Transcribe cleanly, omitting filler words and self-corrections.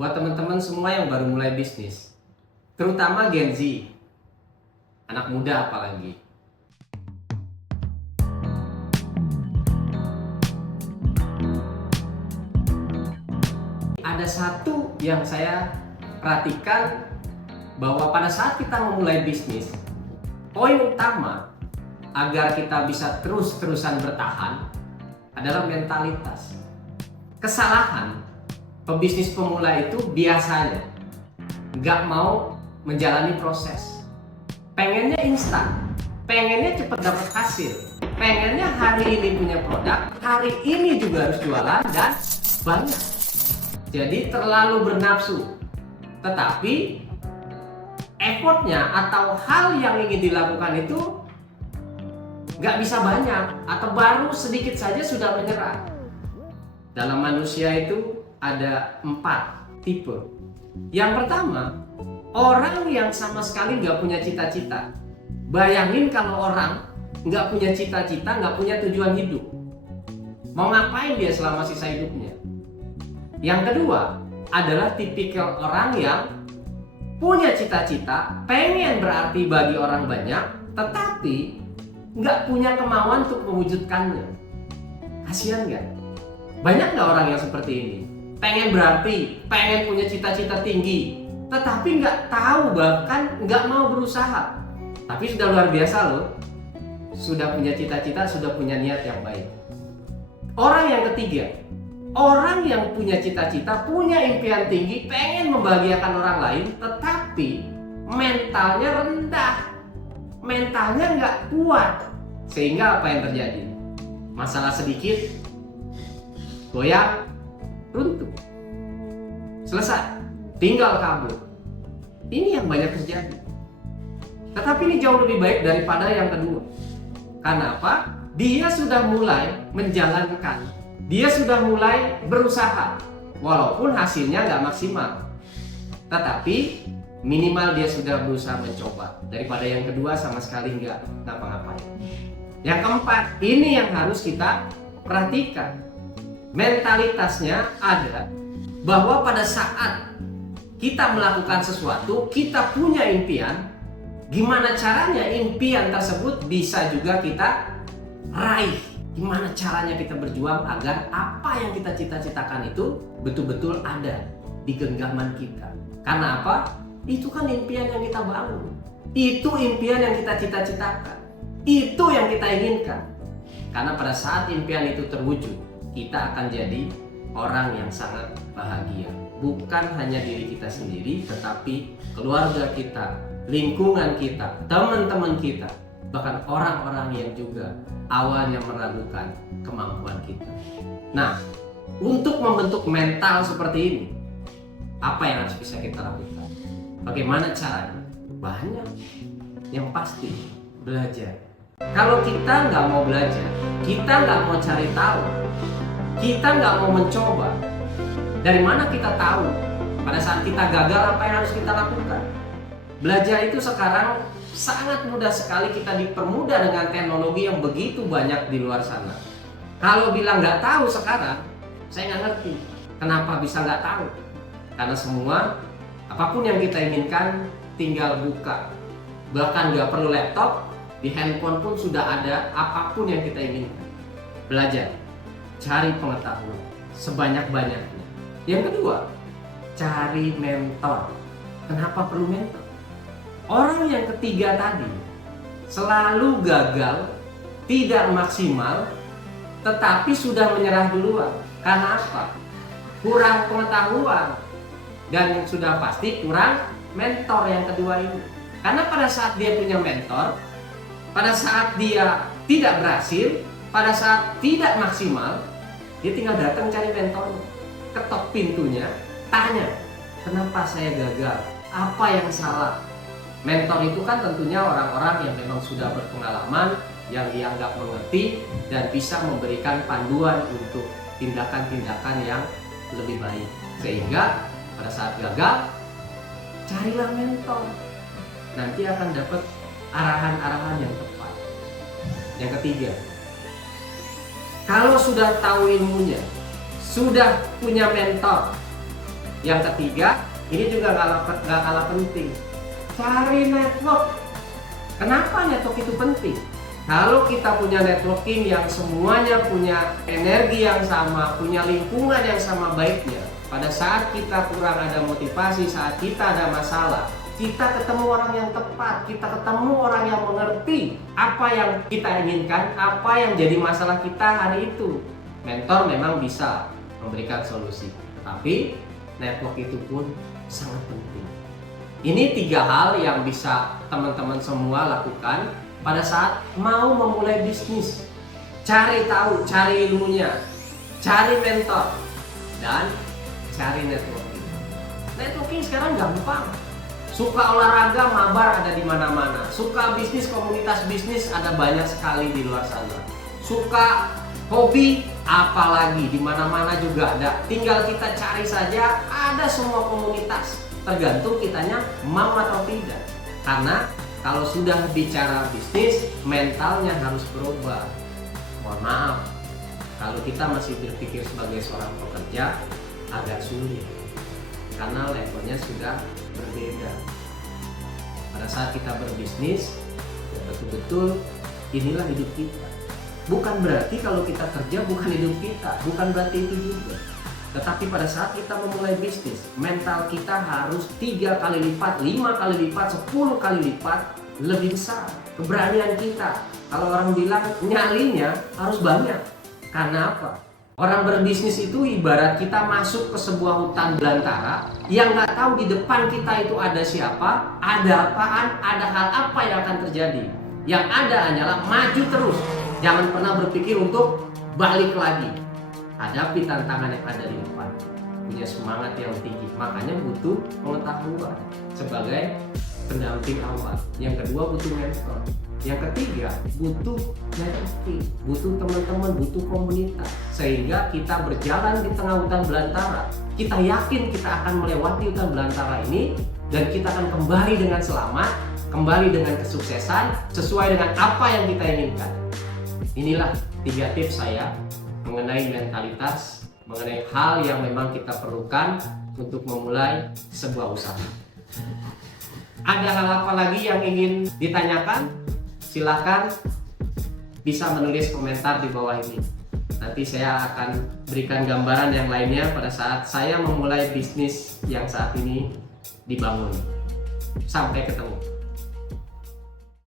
buat teman-teman semua yang baru mulai bisnis, terutama Gen Z, anak muda apalagi. Ada satu yang saya perhatikan, bahwa pada saat kita memulai bisnis, poin utama agar kita bisa terus-terusan bertahan adalah mentalitas. Kesalahan pebisnis pemula itu biasanya nggak mau menjalani proses. Pengennya instan, pengennya cepat dapat hasil, pengennya hari ini punya produk, hari ini juga harus jualan dan banyak. Jadi terlalu bernafsu. Tetapi effortnya atau hal yang ingin dilakukan itu nggak bisa banyak atau baru sedikit saja sudah menyerah. Dalam manusia itu ada 4 tipe. Yang pertama, orang yang sama sekali nggak punya cita-cita. Bayangin kalau orang nggak punya cita-cita, nggak punya tujuan hidup, mau ngapain dia selama sisa hidupnya? Yang kedua adalah tipikal orang yang punya cita-cita, pengen berarti bagi orang banyak, tetapi nggak punya kemauan untuk mewujudkannya. Kasian nggak? Banyak nggak orang yang seperti ini? Pengen berarti, pengen punya cita-cita tinggi, tetapi nggak tahu, bahkan nggak mau berusaha. Tapi sudah luar biasa loh, sudah punya cita-cita, sudah punya niat yang baik. Orang yang ketiga, orang yang punya cita-cita, punya impian tinggi, pengen membahagiakan orang lain, tetapi mentalnya rendah, mentalnya nggak kuat. Sehingga apa yang terjadi? Masalah sedikit, goyang, runtuh, selesai, tinggal kabur. Ini yang banyak terjadi. Tetapi ini jauh lebih baik daripada yang kedua. Karena apa? Dia sudah mulai menjalankan, dia sudah mulai berusaha, walaupun hasilnya nggak maksimal, tetapi minimal dia sudah berusaha mencoba, daripada yang kedua sama sekali nggak ngapa-ngapain. Yang keempat, ini yang harus kita perhatikan. Mentalitasnya ada bahwa pada saat kita melakukan sesuatu, kita punya impian, gimana caranya impian tersebut bisa juga kita raih. Gimana caranya kita berjuang agar apa yang kita cita-citakan itu betul-betul ada di genggaman kita. Karena apa? Itu kan impian yang kita bangun, itu impian yang kita cita-citakan, itu yang kita inginkan. Karena pada saat impian itu terwujud, kita akan jadi orang yang sangat bahagia. Bukan hanya diri kita sendiri, tetapi keluarga kita, lingkungan kita, teman-teman kita, bahkan orang-orang yang juga awalnya meragukan kemampuan kita. Nah, untuk membentuk mental seperti ini, apa yang harus bisa kita lakukan? Bagaimana caranya? Banyak. Yang pasti, belajar. Kalau kita nggak mau belajar, kita nggak mau cari tahu, kita nggak mau mencoba, dari mana kita tahu pada saat kita gagal apa yang harus kita lakukan? Belajar itu sekarang sangat mudah sekali, kita dipermudah dengan teknologi yang begitu banyak di luar sana. Kalau bilang nggak tahu sekarang, saya nggak ngerti kenapa bisa nggak tahu. Karena semua, apapun yang kita inginkan, tinggal buka. Bahkan nggak perlu laptop, di handphone pun sudah ada apapun yang kita inginkan. Belajar, cari pengetahuan sebanyak-banyaknya. Yang kedua, cari mentor. Kenapa perlu mentor? Orang yang ketiga tadi selalu gagal, tidak maksimal, tetapi sudah menyerah duluan. Karena apa? Kurang pengetahuan, dan yang sudah pasti kurang mentor yang kedua ini. Karena pada saat dia punya mentor, pada saat dia tidak berhasil, pada saat tidak maksimal, dia tinggal datang cari mentornya, ketok pintunya, tanya, kenapa saya gagal? Apa yang salah? Mentor itu kan tentunya orang-orang yang memang sudah berpengalaman, yang dianggap mengerti dan bisa memberikan panduan untuk tindakan-tindakan yang lebih baik. Sehingga pada saat gagal, carilah mentor. Nanti akan dapat arahan-arahan yang tepat. Yang ketiga, kalau sudah tahu ilmunya, sudah punya mentor, Yang ketiga, ini juga nggak kalah penting. Cari network. Kenapa network itu penting? Kalau kita punya networking yang semuanya punya energi yang sama, punya lingkungan yang sama baiknya, pada saat kita kurang ada motivasi, saat kita ada masalah, kita ketemu orang yang tepat, kita ketemu orang yang mengerti apa yang kita inginkan, apa yang jadi masalah kita hari itu. Mentor memang bisa memberikan solusi, tetapi network itu pun sangat penting. Ini 3 hal yang bisa teman-teman semua lakukan pada saat mau memulai bisnis. Cari tahu, cari ilmunya, cari mentor, dan cari networking. Networking sekarang gampang. Suka olahraga, mabar ada di mana-mana. Suka bisnis, komunitas bisnis ada banyak sekali di luar sana. Suka hobi, apalagi di mana-mana juga ada. Tinggal kita cari saja, ada semua komunitas. Tergantung kitanya mau atau tidak. Karena kalau sudah bicara bisnis, mentalnya harus berubah. Mohon maaf, kalau kita masih berpikir sebagai seorang pekerja, agak sulit. Karena levelnya sudah berbeda. Pada saat kita berbisnis, ya betul-betul inilah hidup kita. Bukan berarti kalau kita kerja bukan hidup kita, bukan berarti itu juga. Tetapi pada saat kita memulai bisnis, mental kita harus 3 kali lipat, 5 kali lipat, 10 kali lipat lebih besar. Keberanian kita, kalau orang bilang nyalinya harus banyak. Karena apa? Orang berbisnis itu ibarat kita masuk ke sebuah hutan belantara yang nggak tahu di depan kita itu ada siapa, ada apaan, ada hal apa yang akan terjadi. Yang ada hanyalah maju terus. Jangan pernah berpikir untuk balik lagi. Hadapi tantangan yang ada di depan. Punya semangat yang tinggi. Makanya butuh pengetahuan sebagai pendamping awal. Yang kedua butuh mentor. Yang ketiga butuh networking, butuh teman-teman, butuh komunitas. Sehingga kita berjalan di tengah hutan belantara. Kita yakin kita akan melewati hutan belantara ini dan kita akan kembali dengan selamat, kembali dengan kesuksesan sesuai dengan apa yang kita inginkan. Inilah 3 tips saya mengenai mentalitas, mengenai hal yang memang kita perlukan untuk memulai sebuah usaha. Ada hal apa lagi yang ingin ditanyakan? Silakan bisa menulis komentar di bawah ini. Nanti saya akan berikan gambaran yang lainnya pada saat saya memulai bisnis yang saat ini dibangun. Sampai ketemu.